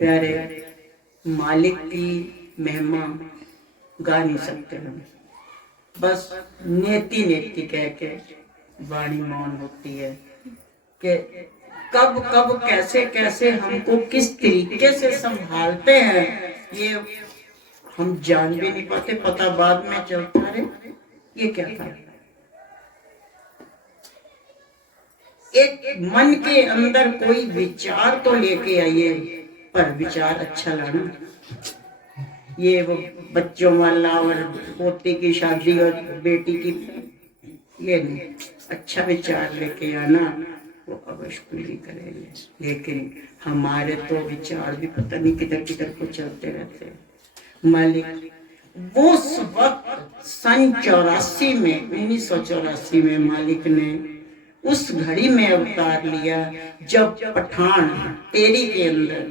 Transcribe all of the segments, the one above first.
प्यारे मालिक की महिमा गा नहीं सकते हम, बस नेति नेति कह के वाणी मौन होती है कि कब कब कैसे कैसे हमको किस तरीके से संभालते हैं ये हम जान भी नहीं पाते, पता बाद में चलता है ये क्या था। एक मन के अंदर कोई विचार तो लेके आइए, पर विचार अच्छा लाना। ये वो बच्चों वाला और पोती की शादी और बेटी की ये नहीं, अच्छा विचार लेके आना, वो अवश्य पूरी करेंगे। लेकिन हमारे तो विचार भी पता नहीं किधर किधर को चलते रहते हैं। मालिक वो उस वक्त सन 84 में 1984 में मालिक ने उस घड़ी में अवतार लिया जब पठान तेरी के अंदर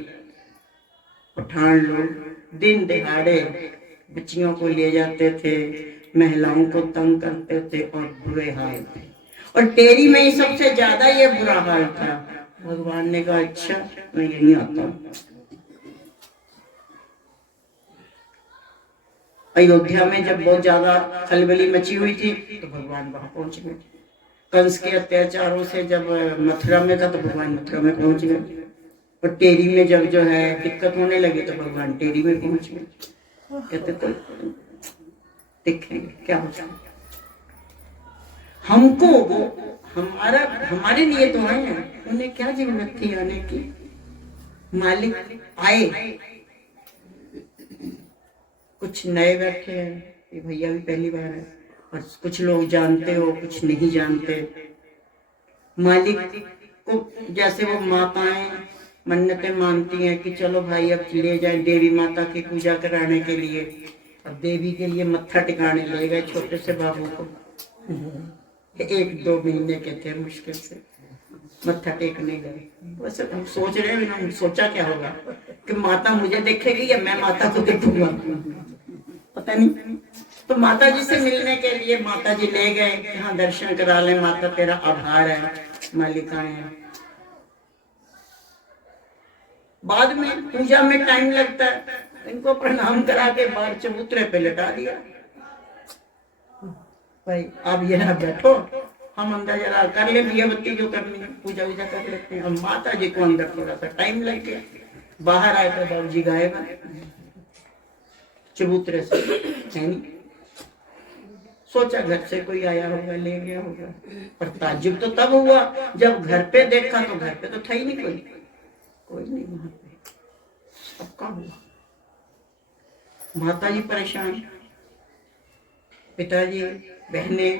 पठान लोग दिन दिहाड़े बच्चियों को ले जाते थे, महिलाओं को तंग करते थे और बुरे हाल थे। और टेरी में ही सबसे ज्यादा ये बुरा हाल था। भगवान ने कहा अच्छा मैं यहीं आता हूँ। अयोध्या में जब बहुत ज्यादा खलबली मची हुई थी तो भगवान वहां पहुंच गए। कंस के अत्याचारों से जब मथुरा में था तो भगवान मथुरा में पहुंच गए। और टेरी में जब जो है दिक्कत होने लगी तो भगवान टेरी में पहुंच गए। कहते तो देखेंगे क्या होता है। हमको वो हमारे लिए तो आए हैं, उन्हें क्या जरूरत थी आने की। मालिक आए, कुछ नए बैठे हैं, ये भैया भी पहली बार है, और कुछ लोग जानते हो कुछ नहीं जानते। मालिक को जैसे वो माताएं मन्नतें मानती हैं कि चलो भाई अब ले जाए देवी माता की पूजा कराने के लिए। अब देवी के लिए मत्था टिकाने ले गए छोटे से बाबू को, 1-2 महीने के थे, मुश्किल से मत्था टेकने गए। वैसे हम सोच रहे हैं, हम सोचा क्या होगा कि माता मुझे देखेगी या मैं माता को देखूंगा, पता नहीं। तो माता जी से मिलने के लिए माता जी ले गए, हाँ दर्शन करा ले माता, तेरा आभार है, मालिकाएं हैं। बाद में पूजा में टाइम लगता है, इनको प्रणाम करा के बाहर चबूतरे पे लटा दिया। भाई आप यहाँ बैठो, हम अंदर जरा कर ले दिया बत्ती जो करनी है, पूजा वूजा कर लेते हैं। हम माता जी को अंदर थोड़ा सा टाइम लग गया, बाहर आए तो बाबू जी गायब चबूतरे से है नहीं। सोचा घर से कोई आया होगा ले गया होगा, पर ताज्जुब तो तब हुआ जब घर पे देखा तो घर पे तो था ही नहीं कोई नहीं वहां पे। अब क्या हुआ, माता जी परेशान, पिताजी बहने,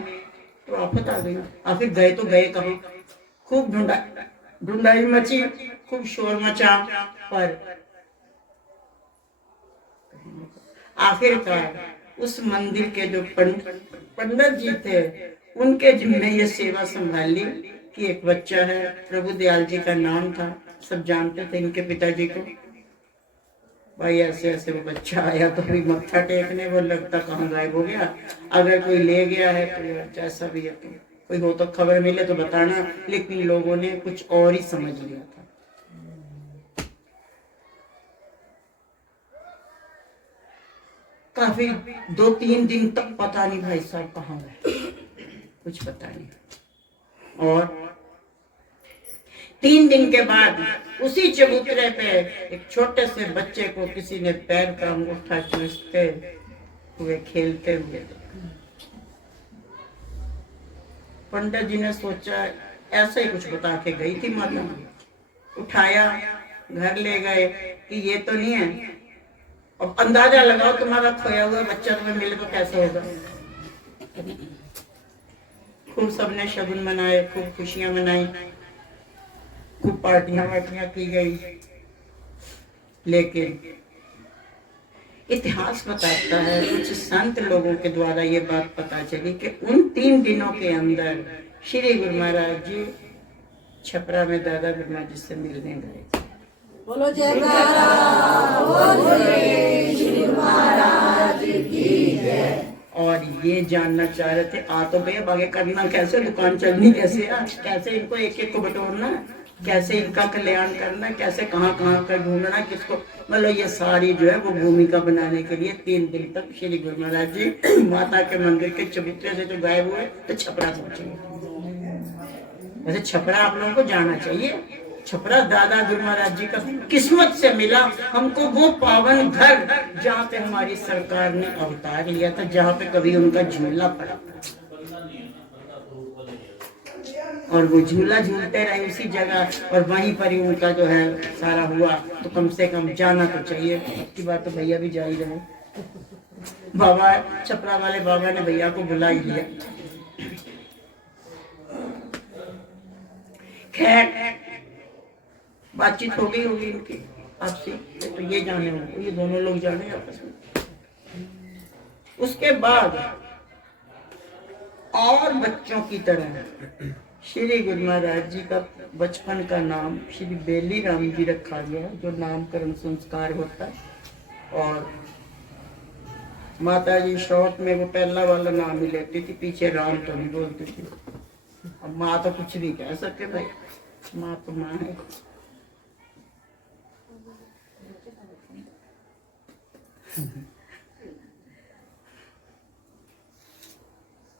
तो आफत आ गई। आखिर गए तो गए कहाँ, खूब ढूंढाई मची, खूब शोर मचा, पर आखिरकार उस मंदिर के जो पंडित जी थे उनके जिम्मे ये सेवा संभाली कि एक बच्चा है, प्रभु दयाल जी का नाम था, सब जानते थे इनके पिताजी को। भाई ऐसे ऐसे वो बच्चा आया तो अभी मत्था टेकने, वो लगता कहाँ गायब हो गया। अगर कोई ले गया है तो जैसा भी है, तो कोई हो तो खबर मिले तो बताना। लेकिन लोगों ने कुछ और ही समझ लिया था। काफी 2-3 दिन तक पता नहीं भाई साहब कहाँ गए, कुछ पता नहीं। और 3 दिन के बाद उसी चबूतरे पे एक छोटे से बच्चे को किसी ने पैर का अंगूठा चूसते हुए खेलते हुए। पंडित जी ने सोचा ऐसे ही कुछ बता के गई थी माता, उठाया घर ले गए कि ये तो नहीं है। अब अंदाजा लगाओ तुम्हारा खोया हुआ बच्चा तुम्हें मिले तो कैसा होगा। खूब सबने शगुन मनाए, खूब खुशियां मनाई, खूब पार्टियां वार्टियां की गई। लेकिन इतिहास बताता है, कुछ संत लोगों के द्वारा ये बात पता चली कि उन 3 दिनों के अंदर श्री गुरु महाराज जी छपरा में दादा ब्रह्मा जी से मिलने गए। बोलो जयकारा, बोलो श्री महाराज की जय। और ये जानना चाह रहे थे आ तो गए, आगे करना कैसे, दुकान चलनी कैसे, कैसे इनको एक एक को बटोरना। कैसे इनका कल्याण करना, कैसे कहाँ कहाँ का ढूंढना, किसको, मतलब ये सारी जो है वो भूमिका बनाने के लिए 3 दिन तक श्री गुरु महाराज जी माता के मंदिर के चबूतरे से जो गायब हुए तो छपरा पहुंचे। वैसे छपरा आप लोगों को जाना चाहिए। छपरा दादा गुरु महाराज जी का किस्मत से मिला हमको वो पावन घर जहाँ पे हमारी सरकार ने अवतार लिया था, जहाँ पे कभी उनका झूला पड़ा था, और वो झूला झूलते रहे उसी जगह, और वहीं पर ही उनका जो है सारा हुआ। तो कम से कम जाना तो चाहिए। की बात तो भैया भी जा ही रहे, बाबा छपरा वाले बाबा ने भैया को बुला ही लिया। खैर बातचीत हो गई होगी इनकी आपसे, तो ये जाने होंगे, ये दोनों लोग जाने आपस में। उसके बाद और बच्चों की तरह श्री गुरु महाराज जी का बचपन का नाम श्री बेली राम जी रखा गया, जो नामकरण संस्कार होता है। और माता जी शॉर्ट में वो पहला वाला नाम ही लेती थी, पीछे राम तो नहीं बोलती थी। अब माँ तो कुछ भी कह सके भाई, माँ तो माँ है।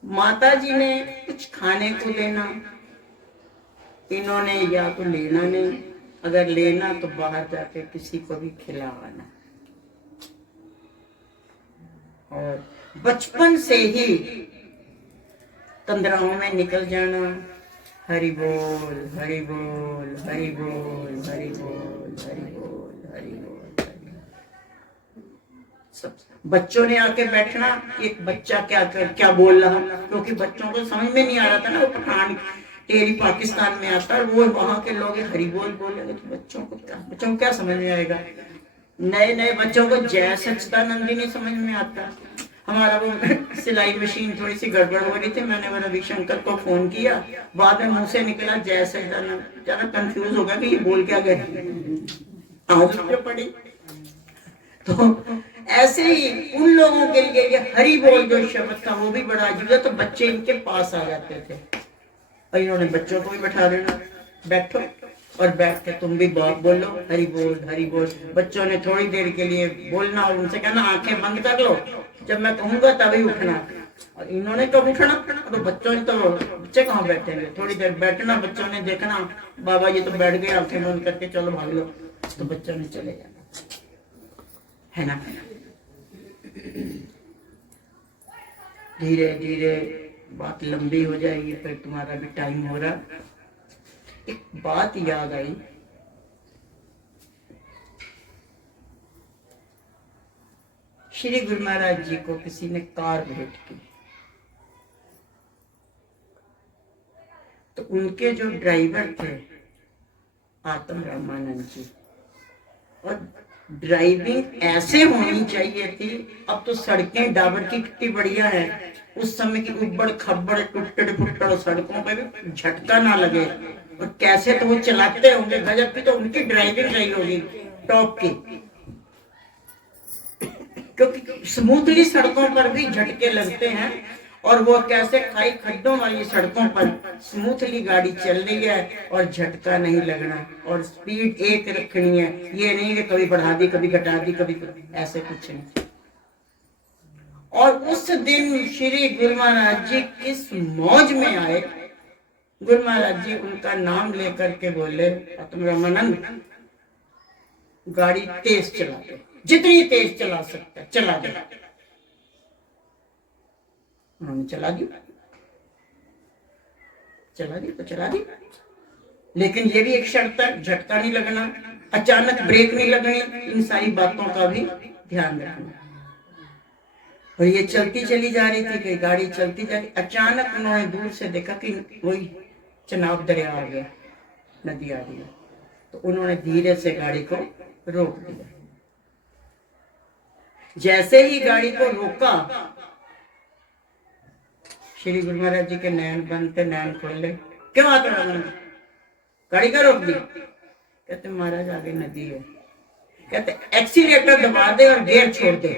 माता जी ने कुछ खाने को देना, इन्होंने या तो लेना नहीं, अगर लेना तो बाहर जाके किसी को भी खिलाना। और बचपन से ही तंद्राओं में निकल जाना, हरि बोल हरि बोल हरि बोल हरि बोल हरि बोल हरि बोल। सब बच्चों ने आके बैठना, एक बच्चा क्या बोल रहा, क्योंकि बच्चों को समझ में नहीं आ रहा था ना, वो पठान टेरी पाकिस्तान में आता है, वो वहां के लोग हरि बोल बोलेंगे तो बच्चों को क्या समझ में आएगा। नए नए बच्चों को जय सच्चिदानंद नहीं समझ में आता। हमारा वो सिलाई मशीन थोड़ी सी गड़बड़ हो रही थी, मैंने वो रविशंकर को फोन किया, बाद में मुंह से निकला जय सच्चिदानंद। ज्यादा कंफ्यूज हो गया कि ये बोल क्या गए, आदत पड़ी। तो ऐसे ही उन लोगों के लिए ये हरि बोल जो शब्द था वो भी बड़ा अजीब था, तो बच्चे इनके पास आ जाते थे और इन्होंने बच्चों को भी बैठा देना, बैठो और बैठ के तुम भी बोलो हरि बोल हरि बोल। बच्चों ने थोड़ी देर के लिए बोलना और उनसे कहना आंखें बंद कर लो, जब मैं कहूंगा तभी उठना। और इन्होंने कब उठना, तो बच्चों ने, तो बच्चे कहाँ बैठेंगे, थोड़ी देर बैठना, बच्चों ने देखना बाबा जी तो बैठ गए, आंखें बंद करके चलो भाग लो, तो बच्चों ने चले जाना, है ना। धीरे धीरे बात लंबी हो जाएगी, फिर तुम्हारा भी टाइम हो रहा। एक बात याद आई, श्री गुरु महाराज जी को किसी ने कार भेंट की, तो उनके जो ड्राइवर थे आत्म रामानंद जी, और ड्राइविंग ऐसे होनी चाहिए थी। अब तो सड़कें डाबर की कितनी बढ़िया है, उस समय की उबड़ खब्बड़ टुटड़ फुटड़ सड़कों पे भी झटका ना लगे, और कैसे तो वो चलाते होंगे, गजब की तो उनकी ड्राइविंग रही होगी टॉप की, क्योंकि स्मूथली सड़कों पर भी झटके लगते हैं, और वो कैसे खाई खड्डों वाली सड़कों पर स्मूथली गाड़ी चल रही है और झटका नहीं लगना, और स्पीड एक रखनी है, ये नहीं कि कभी बढ़ा दी कभी घटा दी कभी ऐसे कुछ नहीं। और उस दिन श्री गुरु महाराज जी किस मौज में आए, गुरु महाराज जी उनका नाम लेकर के बोले आत्म रामानंद गाड़ी तेज चला दे, जितनी तेज चला सकता है चला दे। उन्होंने चला दी तो चला दी, लेकिन ये भी एक शर्त है, झटका नहीं लगना, अचानक ब्रेक नहीं लगनी, इन सारी बातों का भी ध्यान रखना। और ये चलती चली जा रही थी कि गाड़ी चलती जा रही, अचानक उन्होंने दूर से देखा कि वही चनाब दरिया आ गया, नदी आ गई, तो उन्होंने धीरे से गाड़ी को रोक दिया। जैसे ही गाड़ी को रोका, श्री गुरु महाराज जी के नैन बंद थे, नैन खोले, क्यों आता है, गाड़ी का रोक दी? कहते महाराज आगे नदी है। कहते एक्सीलेटर दबा दे और गियर छोड़ दे,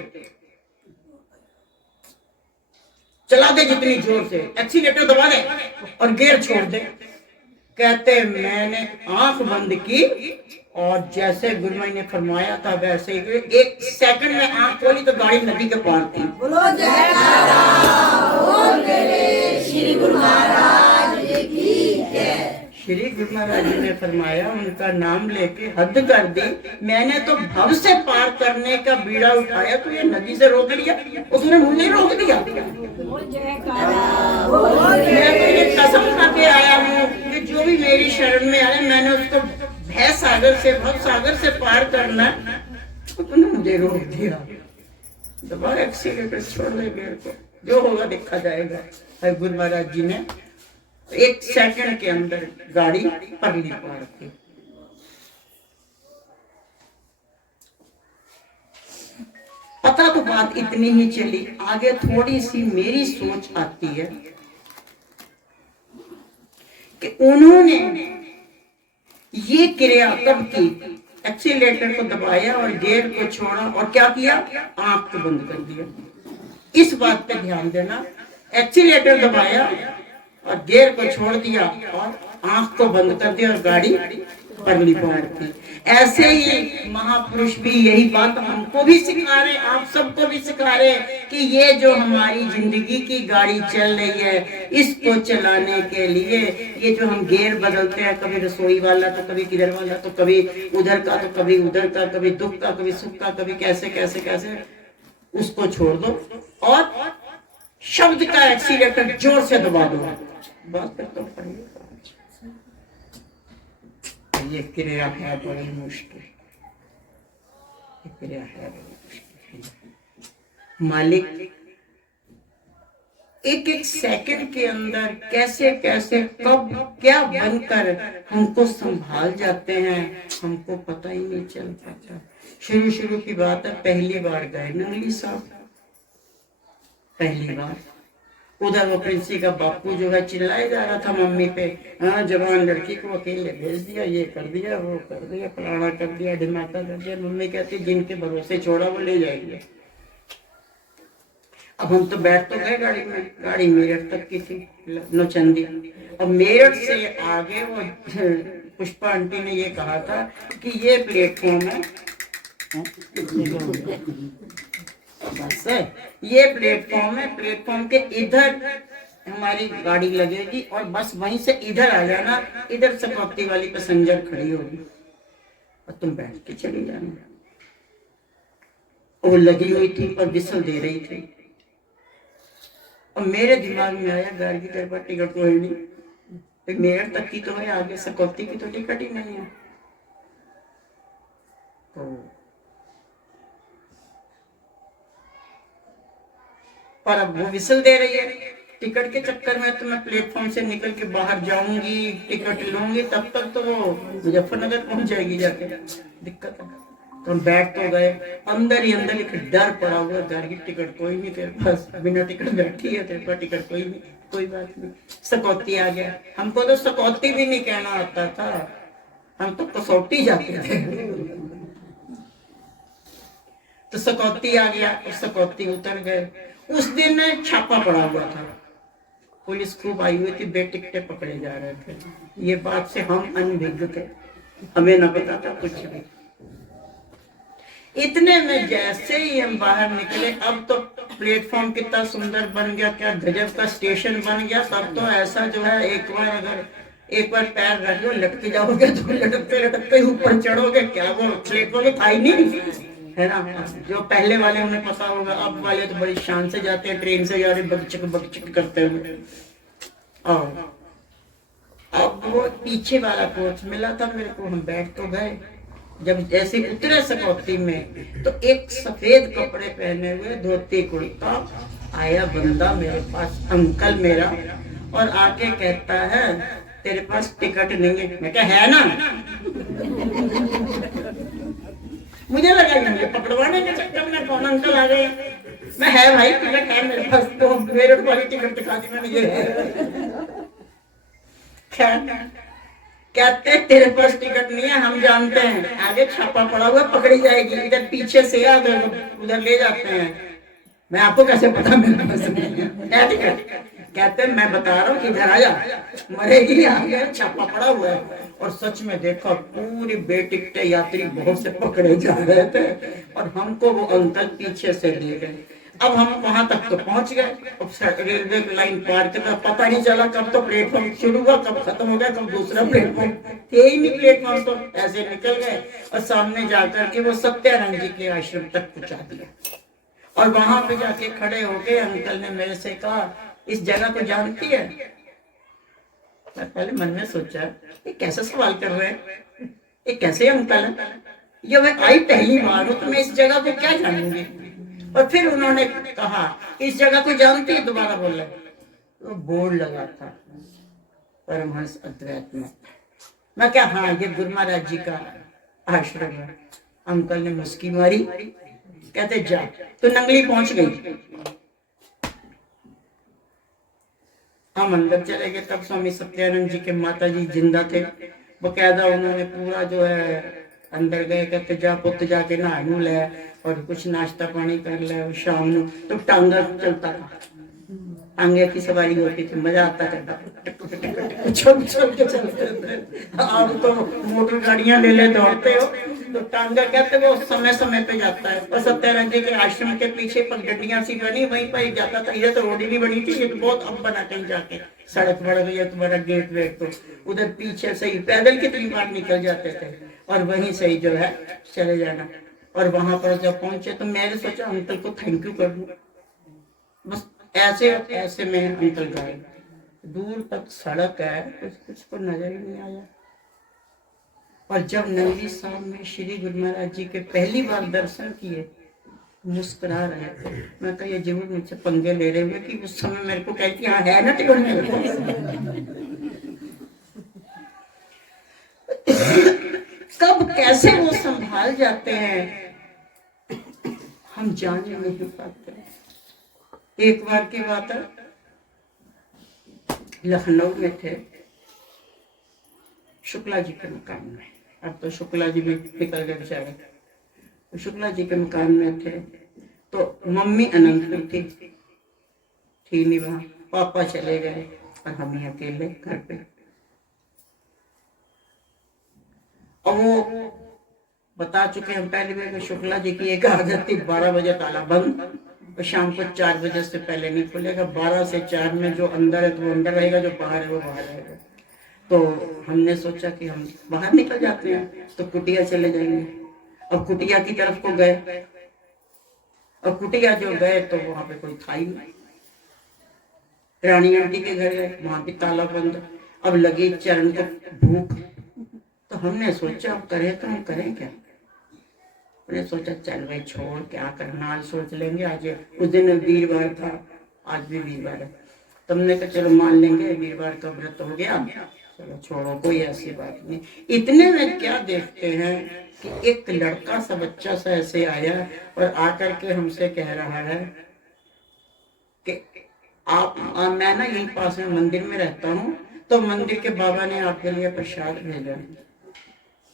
चला दे जितनी जोर से, एक्सीलेटर दबा दे और गियर छोड़ दे। कहते मैंने आंख बंद की और जैसे गुरुमाई ने फरमाया था वैसे ही 1 सेकंड में आंख खोली तो गाड़ी नदी के पार थी। बोलो जयकारा बोल मेरे श्री गुरु महाराज की जय। श्री गुरु महाराज जी ने फरमाया, उनका नाम लेके हद कर दी, मैंने तो भव से पार करने का बीड़ा उठाया तो ये नदी से रोक लिया, उसने मुझे रोक दिया। मैं तो ये कसम खा के आया हूँ कि जो भी मेरी शरण में आए मैंने उसको भय सागर से भव सागर से पार करना, उसने मुझे रोक दिया। दोबारा एक्सीलेटर छोड़ दे गेयर को, जो होगा देखा जाएगा। गुरु महाराज जी ने 1 सेकंड के अंदर गाड़ी परली पार की। पता तो बात इतनी ही चली, आगे थोड़ी सी मेरी सोच आती है कि उन्होंने ये क्रिया कब की, एक्सीलेटर को दबाया और गियर को छोड़ा और क्या किया, आंख को बंद कर दिया। इस बात पे ध्यान देना, एक्सीलेटर दबाया और गियर को छोड़ दिया और आंख को बंद कर दिया और गाड़ी परली पार की। ऐसे ही महापुरुष भी यही बात हमको भी सिखा रहे, आप सबको भी सिखा रहे कि ये जो हमारी जिंदगी की गाड़ी चल रही है, इसको चलाने के लिए ये जो हम गियर बदलते हैं, कभी रसोई वाला तो कभी किधर वाला तो कभी उधर का तो कभी उधर का, कभी दुख का कभी सुख का, कभी कैसे कैसे कैसे, उसको छोड़ दो और शब्द का एक्सीलेटर जोर से दबा दो। बात करता पड़ेगा, ये क्रिया है बड़ी मुश्किल, ये क्रिया है बड़ी मुश्किल। मालिक एक एक सेकंड के अंदर कैसे कैसे कब क्या बनकर हमको संभाल जाते हैं, हमको पता ही नहीं चल पाता। शुरू की बात है, पहली बार गए नंगली साहब, पहली बार उधर वो प्रिंसी का बापू जो है चिल्लाए जा रहा था मम्मी पे, हाँ जवान लड़की को अकेले भेज दिया, ये कर दिया वो कर दिया, फलाना कर दिया, ढिमाका कर दिया। मम्मी कहती जिनके भरोसे छोड़ा वो ले जाएंगे। अब हम तो बैठ तो गए गाड़ी में, गाड़ी मेरठ तक की थी नौचंदी। अब मेरठ से आगे वो पुष्पा आंटी ने ये कहा था कि ये प्लेटफॉर्म है, बस ये प्लेटफॉर्म है, प्लेटफॉर्म के इधर हमारी गाड़ी लगेगी और बस वहीं से इधर आ जाना, इधर सकौती वाली पैसेंजर खड़ी होगी और तुम बैठ के चली जाना। वो लगी हुई थी पर विसल दे रही थी और मेरे दिमाग में आया गाड़ी की तेरे पर टिकट तो है नहीं, तो मेरठ तक की तो है, आगे सकौती की तो टिकट ही नहीं है। तो पर अब वो विसल दे रही है, टिकट के चक्कर में तो मैं प्लेटफॉर्म से निकल के बाहर जाऊंगी, टिकट लूंगी, तब तक तो वो मुजफ्फरनगर पहुंच जाएगी जाके, दिक्कत है। तो हम बैठ तो गए, अंदर ही अंदर एक डर पड़ा हुआ, घर की टिकट कोई नहीं तेरे पास, बिना टिकट बैठी है, तेरे पास टिकट कोई नहीं, कोई बात नहीं। सकौती आ गया, हमको तो सकौती भी नहीं कहना आता था, हम तो कसौटी जाते थे। तो सकौती आ गया और सकौती उतर गए। उस दिन छापा पड़ा हुआ था, पुलिस खूब आई हुई थी, बेटिकटे पकड़े जा रहे थे। ये बात से हम अनभिज्ञ थे, हमें न पता था कुछ भी। इतने में जैसे ही हम बाहर निकले, अब तो प्लेटफॉर्म कितना सुंदर बन गया, क्या गजब का स्टेशन बन गया। सब तो ऐसा जो है एक बार पैर रख लो लटके जाओगे तो लटकते लटकते ऊपर चढ़ोगे, क्या वो प्लेटफॉर्म था ही नहीं है ना। जो पहले वाले उन्हें पता होगा, अब वाले तो बड़ी शान से जाते हैं, ट्रेन से जा रहे बकचक करते हुए। और अब वो पीछे वाला कोच मिला था मेरे को, हम बैठ तो गए। जब जैसे उतरे सकौती में तो एक सफेद कपड़े पहने हुए धोती कुर्ता आया बंदा मेरे पास, अंकल मेरा, और आके कहता है तेरे पास टिकट नहीं है। मैं क्या है ना, मुझे लगा मुझे पकड़वाने के चक्कर में कौन अंकल आ गए। मैं है भाई टिकट है मेरे पास, तो मेरे वाली टिकट दिखा दी मैंने, ये कहते तेरे पास टिकट नहीं है, हम जानते हैं, आगे छापा पड़ा हुआ पकड़ी जाएगी, इधर पीछे से उधर ले जाते हैं। मैं आपको कैसे पता मेरे पास नहीं है टिकट। कहते हैं मैं बता रहा हूँ इधर आया, मरेगी आगे छापा पड़ा हुआ है। और सच में देखा पूरी बेटिकट यात्री बहुत से पकड़े जा रहे थे और हमको वो अंकल पीछे से ले गए। अब हम वहां तक तो पहुंच गए, अब रेलवे लाइन पार करना पता नहीं चला कब तो प्लेटफॉर्म शुरू हुआ, कब खत्म हो गया, कब दूसरा प्लेटफॉर्म, थे ही नहीं प्लेटफॉर्म, तो ऐसे निकल गए और सामने जाकर के वो सत्यानंद जी के आश्रम तक पहुंचा दिया। और वहां पे जाके खड़े हो गए, अंकल ने मेरे से कहा इस जगह को जानती है? मैं पहले मन में सोचा ये कैसा सवाल कर रहे हैं, ये कैसे अंकल है, ये मैं आई पहली बार हूं तो मैं इस जगह को क्या जानूंगी। और फिर उन्होंने कहा इस जगह को जानती है? दोबारा बोला तो बोर्ड लगा था परमहंस अद्वैत मठ। मैं क्या, हाँ ये गुरु महाराज जी का आश्रम है। अंकल ने मुस्की मारी, कहते जा, तो नंगली पहुंच गई। हम अंदर चले गए, तब स्वामी सत्यानंद जी के माता जी जिंदा थे, बकायदा उन्होंने पूरा जो है अंदर गए, कहते जा पुत्र जाके नहा नू ले और कुछ नाश्ता पानी कर ले, और शाम नू तो टांगा चलता था, टांगे की सवारी होती थी, मजा आता था, चल चल के चलते थे। आप तो मोटर गाड़ियां ले ले दौड़ते हो, तो टांगा कहते वो समय समय पे जाता है। और सत्यानंद जी के आश्रम के पीछे पगडंडियां सी बनी, वहीं पर जाता था। ये तो रोड ही नहीं बनी थी, ये तो बहुत अब बना, कहीं जाके सड़क बढ़ गई है, तुम्हारा गेट वेट, तो उधर पीछे से ही पैदल कितनी बार निकल जाते थे और वहीं से ही जो है चले जाना। और वहां पर जब पहुंचे तो मैंने सोचा अंकल को थैंक यू कर दूं, बस ऐसे ऐसे में अंकल गए। दूर तक सड़क है, कुछ को नजर ही नहीं आया। और जब नंदी साहब में श्री गुरु महाराज जी के पहली बार दर्शन किए, मुस्कुरा रहे थे। मैं कहा ये जरूर मुझसे पंगे ले रहे हुए कि उस समय मेरे को कहती हाँ है ना टिकट मेरे को। कब कैसे वो संभाल जाते हैं हम जान नहीं पाते। एक बार की बात है, लखनऊ में थे, शुक्ला जी के मकान में, अब तो शुक्ला जी भी निकल गए बेचारे, तो शुक्ला जी के मकान में थे। तो मम्मी अनंतपुर थी नहीं वहां, पापा चले गए और हम ही अकेले घर पे। और वो बता चुके हम पहले भी कि शुक्ला जी की एक आदत थी, 12 बजे ताला बंद और शाम को 4 बजे से पहले नहीं खुलेगा। 12 से 4 में जो अंदर है तो वो अंदर रहेगा, जो बाहर है वो बाहर रहेगा। तो हमने सोचा कि हम बाहर निकल जाते हैं, तो कुटिया चले जाएंगे। अब कुटिया की तरफ को गए, और कुटिया जो गए तो वहां पे कोई था ही नहीं। रानी आंटी के घर गए, वहां भी ताला बंद। अब लगी चरण को भूख, तो हमने सोचा अब करें तो हम करें क्या। मैंने सोचा चल भाई छोड़, क्या करना, आज सोच लेंगे। आज उस दिन वीरवार था, आज भी वीरवार है, तो हमने कहा चलो मान लेंगे वीरवार का व्रत हो गया, चलो छोड़ो, कोई ऐसी बात नहीं। इतने में क्या देखते हैं कि एक लड़का सा बच्चा सा ऐसे आया और आकर के हमसे कह रहा है कि मैं ना यहीं पास में मंदिर में रहता हूँ, तो मंदिर के बाबा ने आपके लिए प्रसाद भेजा।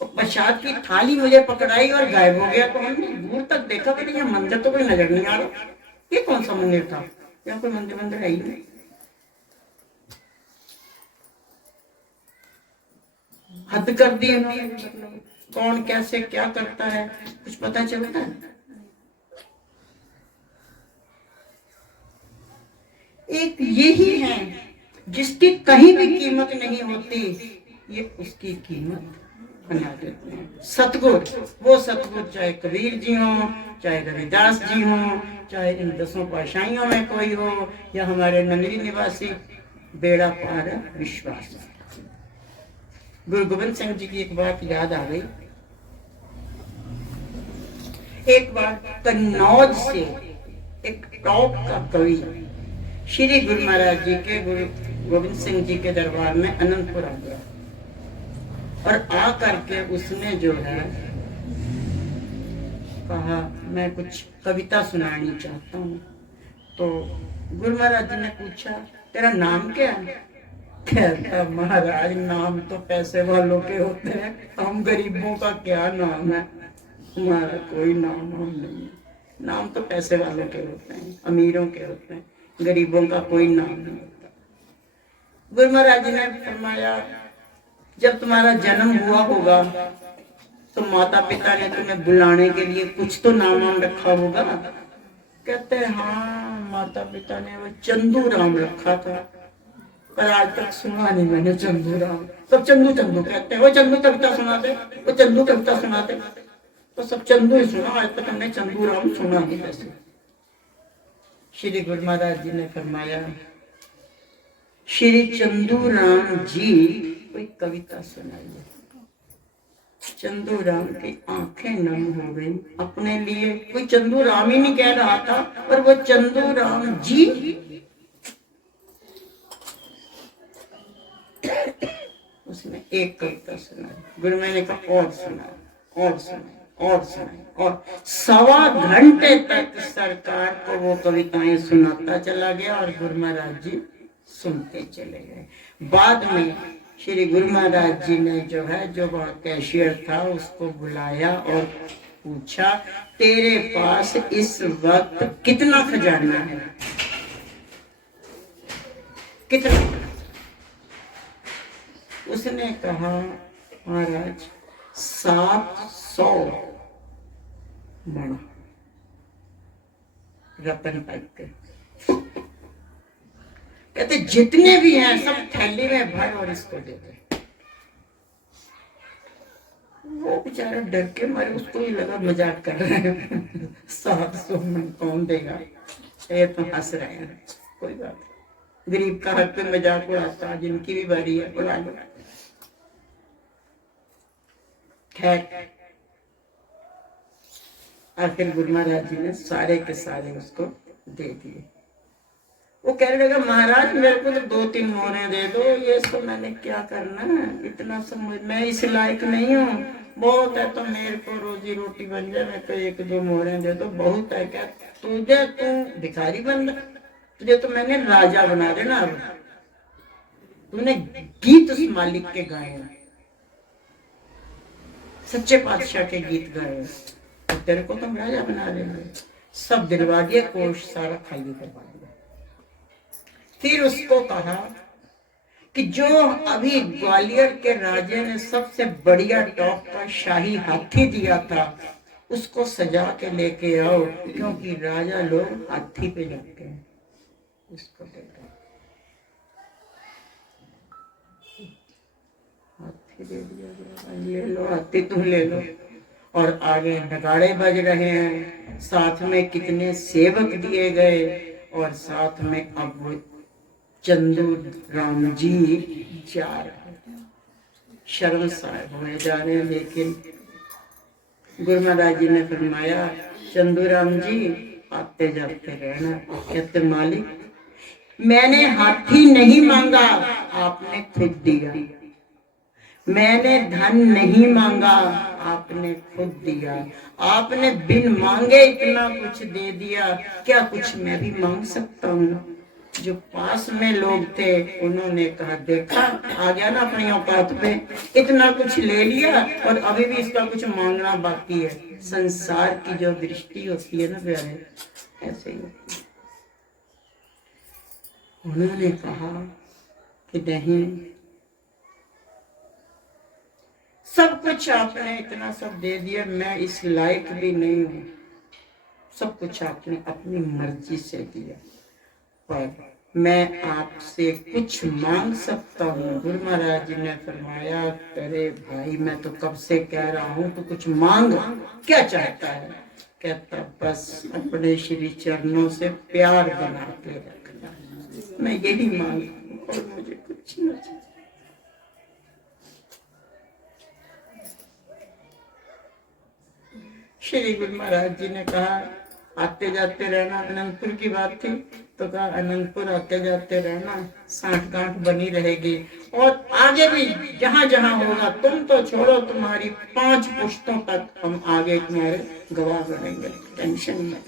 तो प्रसाद की थाली मुझे पकड़ाई और गायब हो गया। तो हमने दूर तक देखा कि ये मंदिर तो कोई नजर नहीं आ रहा, ये कौन सा मंदिर था, यहाँ कोई मंदिर है ही नहीं। हद कर दी इन्होंने, कौन कैसे क्या करता है कुछ पता चलता है। एक यही है जिसकी कहीं भी कीमत नहीं होती, ये उसकी कीमत बना देते हैं सतगुर। वो सतगुर चाहे कबीर जी हो, चाहे रविदास जी हो, चाहे इन 10 पातशाहियों में कोई हो, या हमारे नगरी निवासी, बेड़ा पार विश्वास। गुरु गोविंद सिंह जी की एक बात याद आ गई। एक बार कन्नौज से एक टॉप का कवि श्री गुरु महाराज जी के, गुरु गोविंद सिंह जी के दरबार में अनंतपुर आ गया, और आ करके उसने जो है कहा मैं कुछ कविता सुनानी चाहता हूँ। तो गुरु महाराज जी ने पूछा तेरा नाम क्या है? कहता महाराज नाम तो पैसे वालों के होते हैं, हम गरीबों का क्या नाम है, हमारा कोई नाम नहीं है। नाम तो पैसे वालों के होते हैं, अमीरों के होते हैं, गरीबों का कोई नाम नहीं होता। गुरु महाराज जी ने फरमाया, जब तुम्हारा जन्म हुआ होगा तो माता पिता ने तुम्हें बुलाने के लिए कुछ तो नाम वाम रखा होगा। कहते हैं हाँ, माता पिता ने वो चंदू राम रखा था, पर आज तक सुना नहीं मैंने चंदू राम। सब चंदू चंदू कहते हैं, वो चंदू कविता सुना दे, वो चंदू कविता सुना दे, तो सब चंदू ही सुना, आज तक हमने चंदू राम सुना नहीं। वैसे श्री गुरु महाराज जी ने फरमाया, श्री चंदू राम जी कोई कविता सुनाइए। चंदू राम की आंखें नम हो गई। अपने लिए कोई चंदू राम ही नहीं कह रहा था, पर वो चंदू राम जी उसने एक कविता सुनाई। गुरु मैंने कहा और सुना, और सुना, और सुना, और 1.25 घंटे तक सरकार को वो कविताएं सुनाता चला गया और गुरु महाराज जी सुनते चले गए। बाद में श्री गुरु महाराज जी ने जो वहाँ कैशियर था उसको बुलाया और पूछा, तेरे पास इस वक्त कितना खजाना है? कितना? उसने कहा, महाराज 700 मण रतन टाइप के। कहते जितने भी हैं सब थैली में भर और इसको दे दे। वो बेचारा डर के मारे, उसको ही लगा मजाक कर रहे हैं। 700 मण कौन देगा? ये तो हंस रहे हैं, कोई बात नहीं, गरीब का हक पे मजाक उड़ाता, जिनकी भी बारी है उड़ा लो। खैर आखिर गुरु महाराज जी ने सारे के सारे उसको दे दिए। वो कहने लगा, महाराज मेरे को तो 2-3 मोहरे दे दो, ये सब मैंने क्या करना है, इतना समझ मैं इस लायक नहीं हूँ, बहुत है तो मेरे को रोजी रोटी बन जाए, मेरे को 1-2 मोहरे दे दो, बहुत है क्या? तुझे तू भिखारी बन रहा, तुझे तो मैंने राजा बना देना। अब तूने गीत उस मालिक के गाए, सच्चे पातशाह के गीत गाए, तो तेरे को तो राजा बना देंगे। सब दिलवा दिए, कोष सारा खाली करवा दिया। फिर उसको कहा कि जो अभी ग्वालियर के राजे ने सबसे बढ़िया टॉप का शाही हाथी दिया था, उसको सजा के लेके आओ, क्योंकि राजा लोग हाथी पे जाते हैं। उसको दे दो, हाथी दे दिया गया, ले लो हाथी, तुम ले लो। और आगे नगाड़े बज रहे हैं, साथ में कितने सेवक दिए गए, और साथ में अब चंदू राम जी जा रहे हैं, शर्मसार हुए जा रहे हैं। लेकिन गुरु महाराज जी ने फरमाया, चंदू राम जी आते जाते रहना। कहते मालिक मैंने हाथी नहीं मांगा, आपने खुद दिया, मैंने धन नहीं मांगा, आपने खुद दिया, आपने बिन मांगे इतना कुछ दे दिया, क्या कुछ मैं भी मांग सकता हूँ? जो पास में लोग थे उन्होंने कहा, देखा आ गया ना अपनी औकात पे, इतना कुछ ले लिया और अभी भी इसका कुछ मांगना बाकी है। संसार की जो दृष्टि होती है ना प्यारे, ऐसे ही होती है। उन्होंने कहा कि नहीं, सब कुछ आपने इतना सब दे दिया, मैं इस लायक भी नहीं हूँ, सब कुछ आपने अपनी मर्जी से दिया, पर मैं आपसे कुछ मांग सकता हूँ। गुरु महाराज जी ने फरमाया, अरे भाई मैं तो कब से कह रहा हूँ तो कुछ मांग, क्या चाहता है? कहता बस अपने श्री चरणों से प्यार बना के रखना, मैं यही मांगू और मुझे कुछ न चाहिए। श्री गुरु महाराज जी ने कहा, आते जाते रहना। अनंतपुर की बात थी तो कहा अनंतपुर आते जाते रहना, साठ-गांठ बनी रहेगी, और आगे भी जहां जहां होगा, तुम तो छोड़ो, तुम्हारी 5 पुश्तों तक हम आगे तुम्हारे गवाह बनेंगे, टेंशन मत।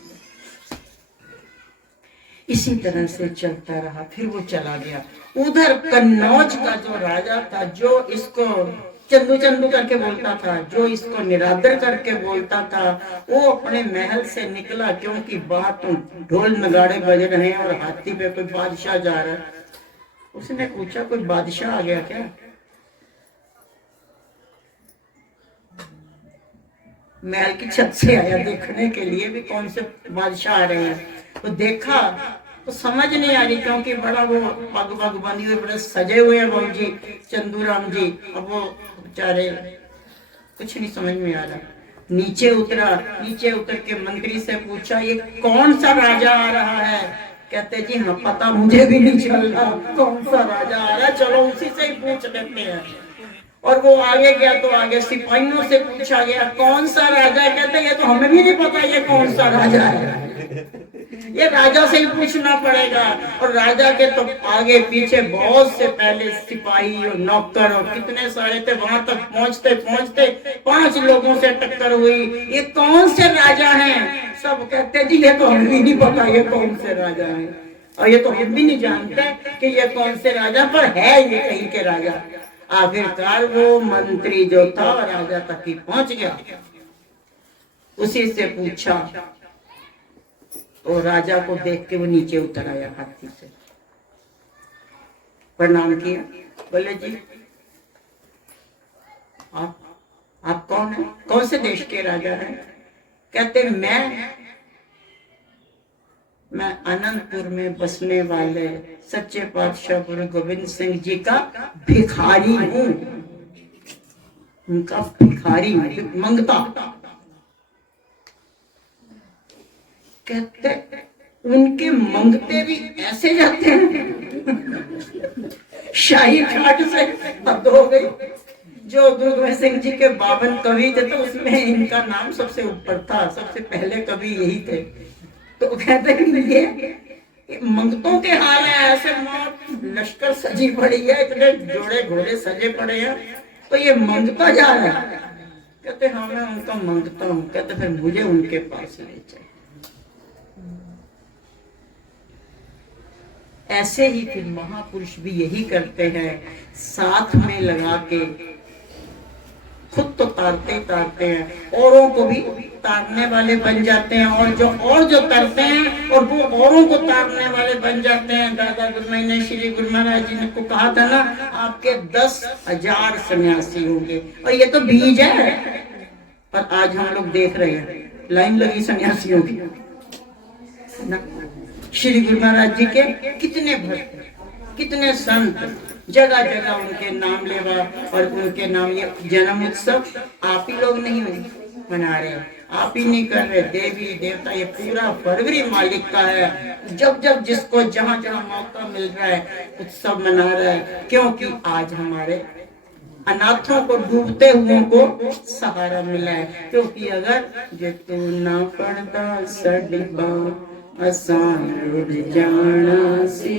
इसी तरह से चलता रहा। फिर वो चला गया। उधर कन्नौज का जो राजा था, जो इसको चंदू चंदू करके बोलता था, जो इसको निरादर करके बोलता था, वो अपने महल से निकला, क्योंकि बाहर तो ढोल नगाड़े बज रहे हैं और हाथी पे कोई बादशाह जा रहा है। उसने पूछा कोई बादशाह आ गया क्या? महल की छत से आया देखने के लिए भी कौन से बादशाह आ रहे हैं। तो देखा तो समझ नहीं आ रही, क्योंकि बड़ा वो पग पग बंधी हुई, बड़े सजे हुए हैं बाबू जी, चंदूराम जी। अब वो बेचारे कुछ नहीं समझ में आ रहा। नीचे उतरा, नीचे उतर के मंत्री से पूछा ये कौन सा राजा आ रहा है? कहते जी हाँ पता मुझे भी नहीं चल रहा कौन सा राजा आ रहा है, चलो उसी से ही पूछ लेते हैं। और वो आगे गया तो आगे सिपाहियों से पूछा गया कौन सा राजा है? कहते ये तो हमें भी नहीं पता ये कौन सा राजा है, ये राजा से ही पूछना पड़ेगा। और राजा के तो आगे पीछे बहुत से पहले सिपाही और नौकर और कितने सारे थे, वहां तक पहुंचते पहुंचते 5 लोगों से टक्कर हुई, ये कौन से राजा हैं? सब कहते जी ये तो हमें भी नहीं पता ये कौन से राजा हैं, और ये तो हम भी नहीं जानते कि ये कौन से राजा, पर है ये कहीं के राजा। आखिरकार वो मंत्री जो था राजा तक ही पहुंच गया, उसी से पूछा तो राजा को देख के वो नीचे उतर आया, हाथी से प्रणाम किया। बोले जी आप कौन है, कौन से देश के राजा हैं? कहते मैं अनंतपुर में बसने वाले सच्चे पातशाह गुरु गोविंद सिंह जी का भिखारी हूँ, उनका भिखारी मंगता। कहते उनके मंगते भी ऐसे जाते हैं शाही ठाट से हद हो गई। जो गुरु गोविंद सिंह जी के 52 कवि थे तो उसमें इनका नाम सबसे ऊपर था, सबसे पहले कवि यही थे। तो कहते हैं ये मंगतों के हाल है ऐसे, मौत लश्कर सजी पड़ी है, इतने जोड़े घोड़े सजे पड़े हैं, तो ये मंगता जा रहा है। कहते हाँ मैं उनका मंगता हूँ। कहते फिर मुझे उनके पास ले चल। ऐसे ही फिर महापुरुष भी यही करते हैं, साथ में लगा के खुद तो तारते हैं, औरों को भी तारने वाले बन जाते हैं, और जो तरते हैं और वो औरों को तारने वाले बन जाते हैं। दादा गुरुमई ने श्री गुरु महाराज जी ने को कहा था ना आपके 10,000 सन्यासी होंगे, और ये तो बीज है। पर आज हम लोग देख रहे हैं लाइन लगी सन्यासियों की ना। श्री गुरु महाराज जी के कितने भक्त, कितने संत, जगह जगह उनके नाम लेवा, और उनके नाम ये जन्म उत्सव आप ही लोग नहीं मना रहे, आप ही नहीं कर रहे, देवी देवता ये पूरा फरवरी मालिक का है। जब जब जिसको जहाँ जहाँ मौका मिल रहा है उत्सव मना रहा है, क्योंकि आज हमारे अनाथों को, डूबते हुओं को सहारा मिला है। क्योंकि अगर जे तू ना पढ़ता सडिबा आसान रुड़ जाना सी,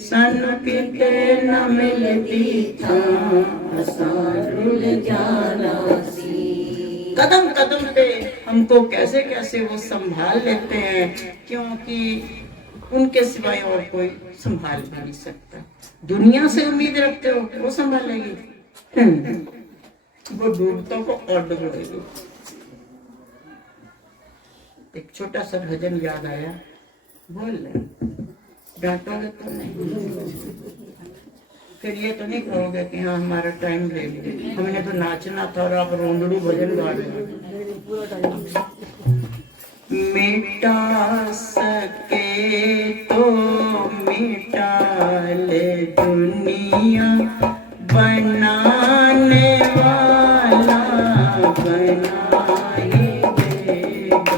सानू किते न मिलती था आसान रुड़ जाना सी। कदम कदम पे हमको कैसे कैसे वो संभाल लेते हैं, क्योंकि उनके सिवाय और कोई संभाल भी नहीं सकता। दुनिया से उम्मीद रखते हो वो संभालेगी, वो डूबतों को और डुबोएगी। एक छोटा सा भजन याद आया, बोल रहे डांटोगे तो नहीं, फिर ये तो नहीं कहोगे कि हाँ हमारा टाइम ले लिया, हमने तो नाचना था और आप रोंदड़ू भजन गा रहे हो। मिटा सके तो मिटा ले दुनिया, बनाने वाला बना ही देगा।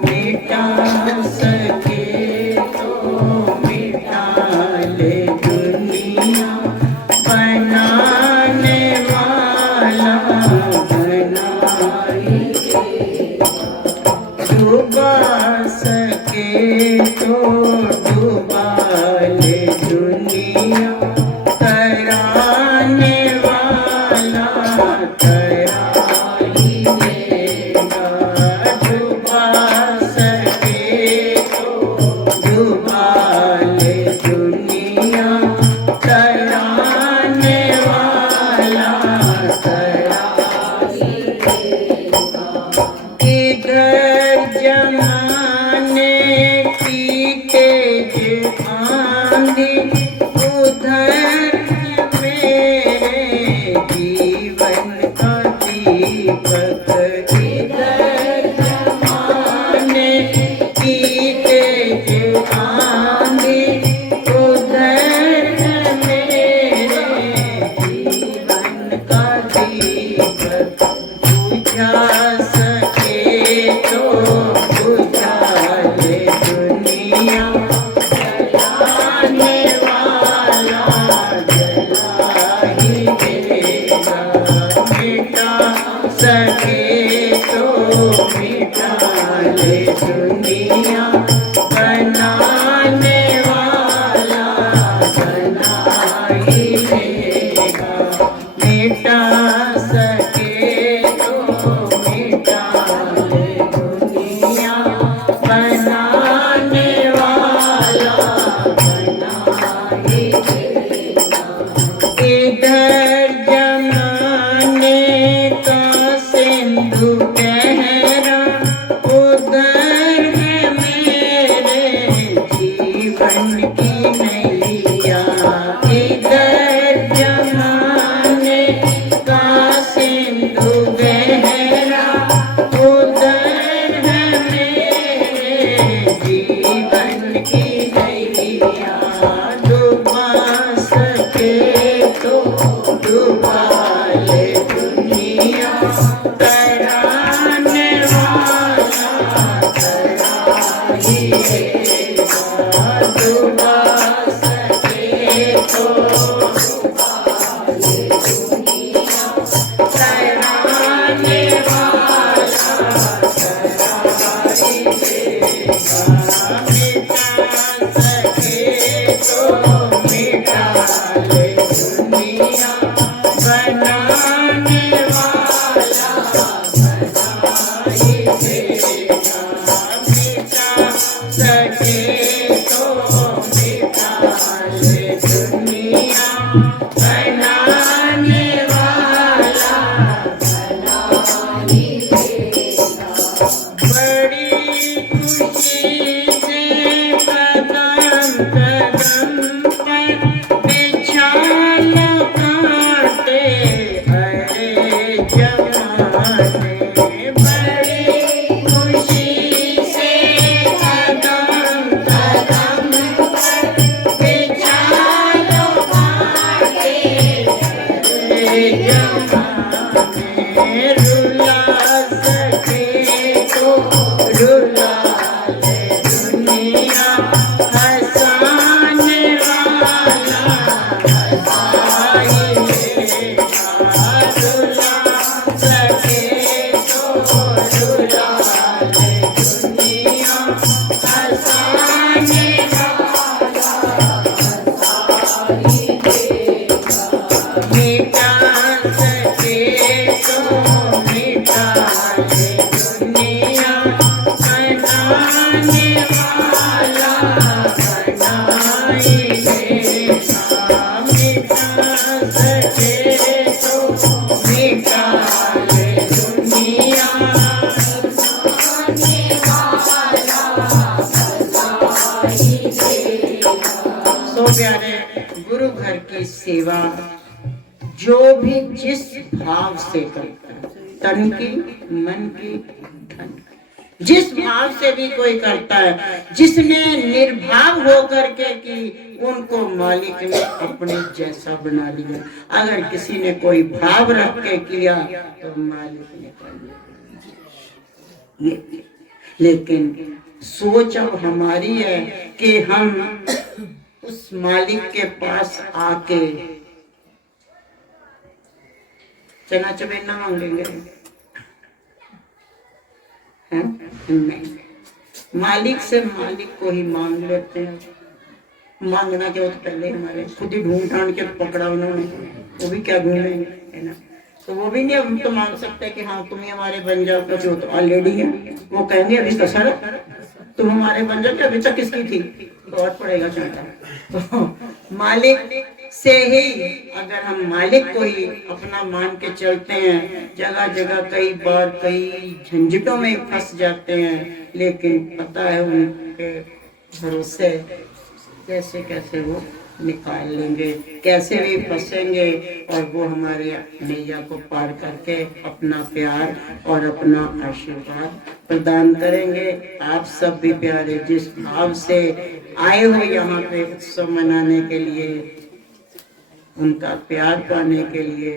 मिटा सके तो मिटा ले दुनिया, बनाने वाला बना ही देगा। डुबा सके वाले दुनिया बनाने वाला बना ही लेगा। मिटा सके तो मिटा ले दुनिया बनाने वाला बना ही लेगा। इधर जमाने का सिंधु गहरा, उधर है मेरे जीवन की नैया। इधर जमाने का सिंधु गहरा, उधर है मेरे जीवन की नैया। डुबा सके तो डुबा ले दुनिया तराने वाला तरा ही लेगा। डुबा सके तो डुबा ले दुनिया तराने वाला तरा ही लेगा। मिटा सके तो मिटा ले दुनिया बनाने वाला बना ही लेगा। मिटा सके तो मिटा ले दुनिया बनाने वाला बना ही लेगा। बड़ी खुशी से कदम कदम पर बिछाल काटे हरे जमाने। बड़ी खुशी से कदम कदम पर बिछाल काटे हरे जमाने। रुला सके तो रुला ले दुनिया हंसाने वाला हंसा ही लेगा। रुला सके तो रुला ले दुनिया हंसाने वाला हंसा ही लेगा। मिटा सके तो मिटा ले दुनिया बनाने वाला बना ही लेगा। मिटा सके तो मिटा ले दुनिया बनाने वाला बना ही लेगा। सो प्यारे, गुरु घर की सेवा जो भी जिस भाव से करता है, तन की, मन की, धन की, जिस भाव से भी कोई करता है, जिसने निर्भाव होकर के की, उनको मालिक ने अपने जैसा बना लिया। अगर किसी ने कोई भाव रख के किया तो मालिक ने कर दिया। लेकिन सोच अब हमारी है कि हम उस मालिक के पास आके चना चबेना मांगेंगे हैं? नहीं, मालिक से मालिक को ही मांग लेते हैं। मांगना क्या, वो तो पहले हमारे खुद ही ढूंढ ढांड के पकड़ा उन्होंने, वो भी क्या ढूंढेंगे, है ना। तो वो भी नहीं हम तो मांग सकते कि हाँ तुम ही हमारे बन जाओ, कुछ वो तो ऑलरेडी है। वो कहेंगे अभी तो सर तुम हमारे बन जाओ, अभी तक किसकी थी, बहुत पड़ेगा चाटा। तो मालिक से ही अगर हम मालिक को ही अपना मान के चलते हैं, जगह जगह कई बार कई झंझटों में फंस जाते हैं, लेकिन पता है उनके भरोसे कैसे कैसे वो निकाल लेंगे, कैसे भी फंसेंगे और वो हमारे नैया को पार करके अपना प्यार और अपना आशीर्वाद प्रदान करेंगे। आप सब भी प्यारे जिस भाव से आए हो यहाँ पे उत्सव मनाने के लिए, उनका प्यार पाने के लिए,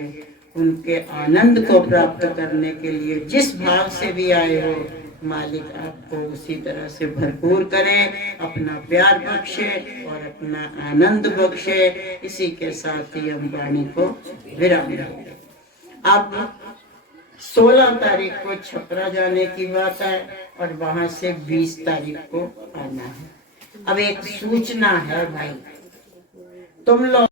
उनके आनंद को प्राप्त करने के लिए जिस भाव से भी आए हो, मालिक आपको उसी तरह से भरपूर करे, अपना प्यार बख्शे और अपना आनंद बख्शे। इसी के साथ ही हम वाणी को विराम देंगे। अब 16 तारीख को छपरा जाने की बात है और वहां से 20 तारीख को आना है। अब एक सूचना है भाई, तुम लोग